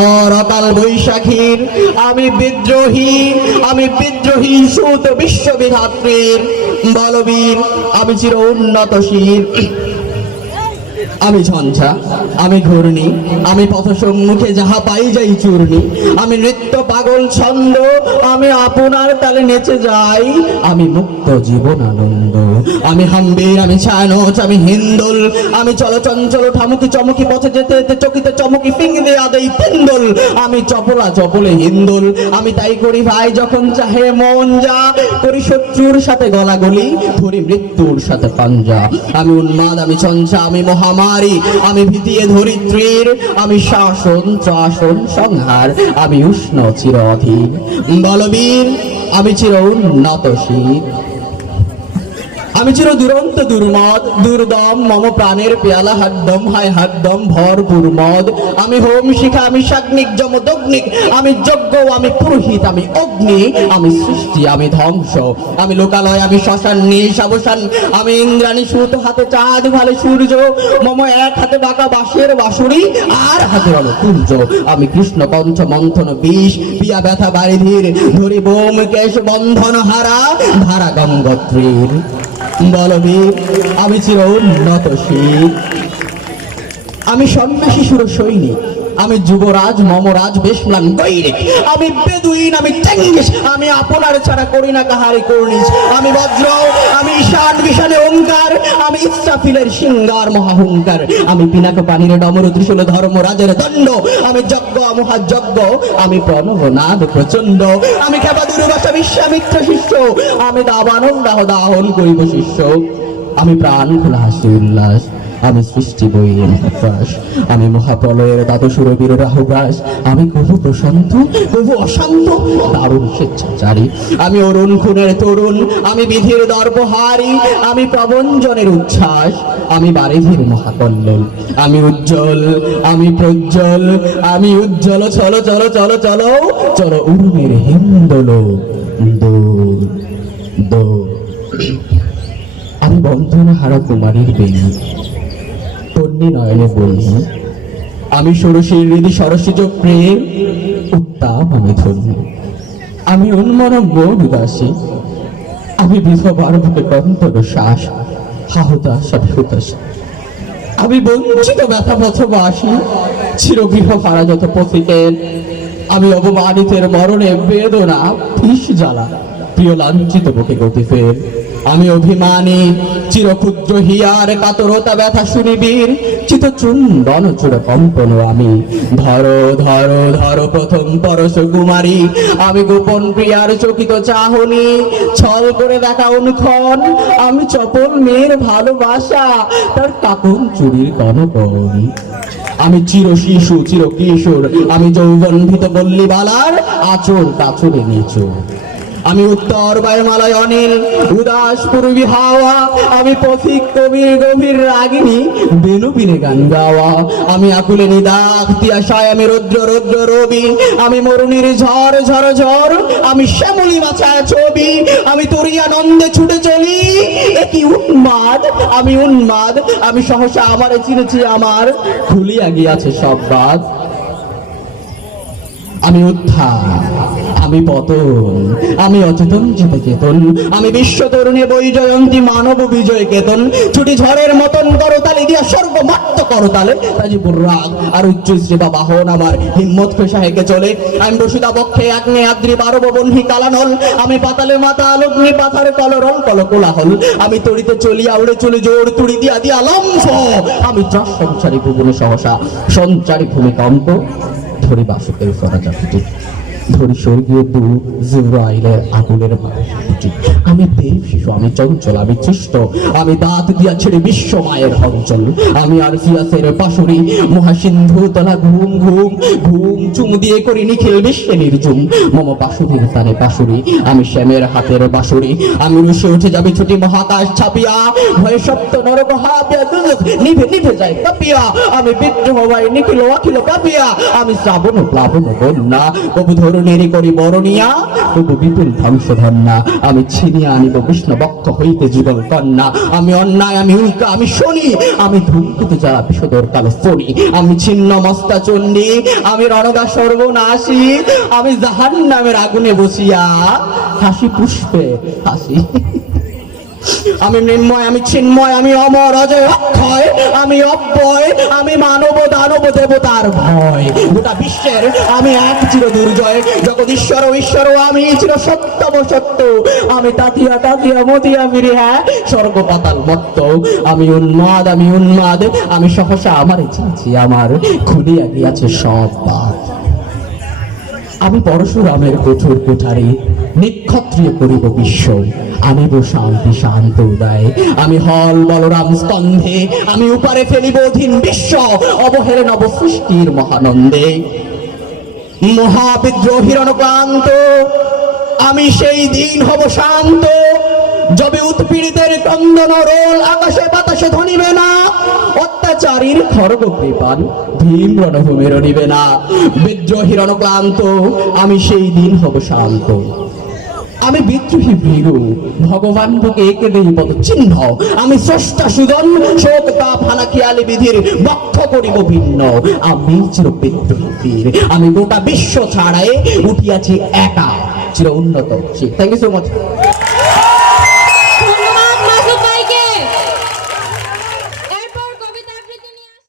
অকাল বৈশাখীর, আমি বিদ্রোহী আমি বিদ্রোহী সুত বিশ্ববিধাত্রীর, বলবীর, আমি চির উন্নতশীল। আমি ঝঞ্ঝা, আমি ঘূর্ণি, আমি পথ সম্মুখে যাহা পাই যাই চূর্ণি। আমি নৃত্য পাগল ছন্দ, আমি আপনার তালে নেচে যাই, আমি মুক্ত জীবন আনন্দ আমি হাম্বির, আমি ছায়ানোচ আমি হিন্দুল, আমি চলচঞ্চল, ঠামুকি চমকি, পথে যেতে যেতে চকিতে চমকি দিয়ে আদেই পিন্দুল আমি চপলা চপলে হিন্দুল, আমি তাই করি ভাই যখন চাহে মন যা। করি শত্রুর সাথে গলাগলি, ধরি মৃত্যুর সাথে পাঞ্জা। আমি উন্মাদ, আমি চঞ্চা, আমি মহামারী, আমি ভীতিয়ে ধরিত্রীর। আমি শাসন, ত্রাসন, সংহার, আমি উষ্ণ চির অধীর বলবীর, আমি চির উন্নতশীল আমি চির দুরন্ত দুর্মদ, দুর্দম, মম প্রাণের পেয়ালা হাদ্দম হায় হাদ্দম ভরপুর মদ। আমি হোম শিখা, আমি সাগ্নিক, যমদগ্নিক, আমি যজ্ঞ, আমি পুরোহিত, আমি অগ্নি, আমি সৃষ্টি, আমি ধ্বংস। আমি লোকালয়, আমি শ্মশান নিশ অবসান আমি ইন্দ্রাণী সুত, হাতে চাঁদ, ভালে সূর্য। মম এক হাতে বাঁকা বাঁশের বাঁশুড়ি আর হাতে হলো সূর্য আমি কৃষ্ণ কণ্ঠ মন্থন বিষ, পিয়া ব্যথা বারিধির ধরি বোম, কেশ বন্ধন হারা, ধারা গঙ্গোত্রীর। আমি চির উন্নতশীল। আমি সন্ন্যাসী সুর সৈনিক, আমি যুবরাজ, মমরাজ বেশ গৈরিক। আমি বেদুইন, আমি টেঙ্গিস আমি আপনার ছাড়া করি না কাহারি করনিস আমি বজ্র, আমি ঈশান বিশানে সিঙ্গার আমি পিনাক পানির ডমর, ত্রিশূল ধর্মরাজের দণ্ড। আমি যজ্ঞ, মহাযজ্ঞ। আমি প্রণব প্রচণ্ড আমি খেপা দুর্বাসা বিশ্বামিত্র শিষ্য। আমি দাবানন্দাহ দাহন করিব শিষ্য। আমি প্রাণ খোলা হাসি উল্লাস। আমি সৃষ্টি বইয়ের মহাপ্রাস আমি মহাপ্রলয়ের দাদসুর বীর রাহুগ্রাস আমি কবু প্রশান্ত কবু অশান্ত, দারুণ স্বেচ্ছাচারী। আমি অরুণ খুনের তরুণ, আমি বিধির দর্পহারি, আমি প্রবঞ্জনের উচ্ছ্বাস, আমি বারিধির মহাকল্লোল। আমি উজ্জ্বল, আমি প্রজ্জ্বল, আমি উজ্জ্বল, চলো চলো চলো চলো চলো উর্মির হিন্দোল দোল দোল। আমি বন্ধন হারা কুমারীর বেণী। তন্নি নয়নে বলব আমি ষোড়শীর হৃদি সরসিজ প্রেম উত্তাপ আমি ধন্য। আমি উন্মনব্য উদাসী আমি বিধবার বুকে কন্তর শ্বাস হাহুতাস আমি আমি বঞ্চিত ব্যথা পথবাসী চিরগৃহ ফারা যত পথিকের আমি অবমানিতের মরণে বেদনা ফিস জ্বালা, প্রিয় লাঞ্ছিত বুকে গতি ফের। আমি অভিমানী, চিরক্ষুদ্র হিয়ার কাতরতা ব্যথা শুনিবীর চিত চুম্বন চূড় কম্পন আমি। ধরো ধরো ধরো প্রথম পরশ কুমারী, আমি গোপন প্রিয়ার চকিত চাহনি, ছল করে দেখা অনুক্ষণ আমি চপল মেয়ের ভালোবাসা, তার কাকুন চুরির কনকন আমি চির শিশু, চির কিশোর, আমি যৌবনভিত বল্লীবালার আচর কাচরে নিচু আমি উত্তর বায়ুমালয় অনিল, উদাস পূর্বী হাওয়া, আমি পথিক কবির গভীর রাগিনী, বেনু বিনে গান গাওয়া। আমি আকুলে নিদাক তিয়াশায় আমি রৌদ্র রৌদ্র রবি। আমি মরুণীর ঝড় ঝড় ঝড়, আমি শ্যামলী মাছায় ছবি। আমি তরিয়া নন্দে ছুটে চলি একই উন্মাদ? আমি উন্মাদ, আমি সহসা আমারে চিনেছি আমার। খুলিয়া গিয়াছে সব বাদ আমি উত্থান আমি পতন, আমি অচেতন চেতে চেতন, আমি বিশ্ব তরুণী বই জয়ন্তী, মানব বিজয় কেতন, ছুটি ঝড়ের মতন করতালে দিয়া স্বর্গ মাত্র করতালে রাজীপুর রাগ আর উচ্চ শ্রীবা বাহন আমার, হিম্মত পেশা হেঁকে চলে। আমি বসুদা পক্ষে আগ্নে, আদ্রি বারো বন্ধি কালানল। আমি পাতালে মাথা আলোগ্নি পাথারে, কলরল, কল কোলাহল। আমি তড়িতে চলিয়া উড়ে চলে জোর তুড়ি দিয়া দিয়া লম্ফ। আমি যশ সঞ্চারী ভুবনে সহসা, সঞ্চারী ভূমিকম্প ধরি বাসকের ফরাজা ফুটি ধরি স্বর্গীয় দু জিব্রাইলের আগুনের ফুটি আমি দেব শিশু, আমি চঞ্চল, আমি চিষ্ট আমি দাঁত দিয়া ছেড়ে বিশ্ব মায়ের অঞ্চল। আমি আর সিয়াসের পাশুরি মহাসিন্ধু, তলা ঘুম ঘুম ঘুম চুম দিয়ে করি নিখিল বিশ্বে নির্জুম। মম পাশুরির তানে পাশুরি আমি শ্যামের হাতের বাঁশুরি, আমি রুশে উঠে যাবে ছুটি মহাকাশ ছাপিয়া। ভয়ে সপ্ত নরক নিভে নিভে যায় কাপিয়া। আমি বিদ্রোহ ভাই নিখিল অখিল কাপিয়া। আমি শ্রাবণ প্লাবন বন্যা, কবু করি বরণিয়া। তবু বিপুল ধ্বংসধন্যা, আমি ছিনিয়া আনিব কৃষ্ণ বক্ষ হইতে যুগল কন্যা আমি অন্যায়, আমি উল্কা, আমি শনি। আমি ধূমকেতু যারা বিষদর কালো শনি। আমি ছিন্ন মস্তা চণ্ডী, আমি রণগা সর্বনাশী। আমি জাহান নামের আগুনে বসিয়া হাসি পুষ্পে হাসি। আমি মৃন্ময় আমি চিন্ময়, আমি অমর, অজয়, অক্ষয়, আমি অব্যয়, আমি মানব, দানব, দেবতার ভয়। গোটা বিশ্বের আমি এক চির দুর্জয়। জগৎ ঈশ্বর ঈশ্বর আমি চির সত্যম সত্য। আমি তাতিয়া তাতিয়া মতিয়া ফিরে হ্যাঁ স্বর্গ পাতাল মত্ত। আমি উন্মাদ আমি উন্মাদ, আমি সহসা আমার চিনছি আমার খুলিয়া গিয়াছে সব বাদ আমি পরশুরামের কঠোর কোঠারে নিক্ষত্রিয় করিব বিশ্ব। আনিব শান্তি শান্ত উদয় আমি হল বলরাম স্কন্ধে, আমি উপারে ফেলিব অধীন বিশ্ব অবহেলে নব সৃষ্টির মহানন্দে। মহাবিদ্রোহীর অনুক্লান্ত আমি সেই দিন হব শান্ত। যবে উৎপীড়িতের ক্রন্দন রোল আকাশে বাতাসে ধনিবে না। অত্যাচারীর খড়গ কৃপান ভীম রণভূমির নিবে না। বিদ্রোহীর অনুক্লান্ত আমি সেই দিন হব শান্ত। আমি বিদ্রোহী ভীরু, ভগবান বুকে একে দেহি পদ চিহ্ন। আমি স্রষ্টা সুদন শোক তাপ হানা খেয়ালি বিধির বক্ষ করিব ভিন্ন। আমি চির বিদ্রোহী বীর। আমি গোটা বিশ্ব ছাড়াই উঠিয়াছি একা, চির উন্নত। Thank you so much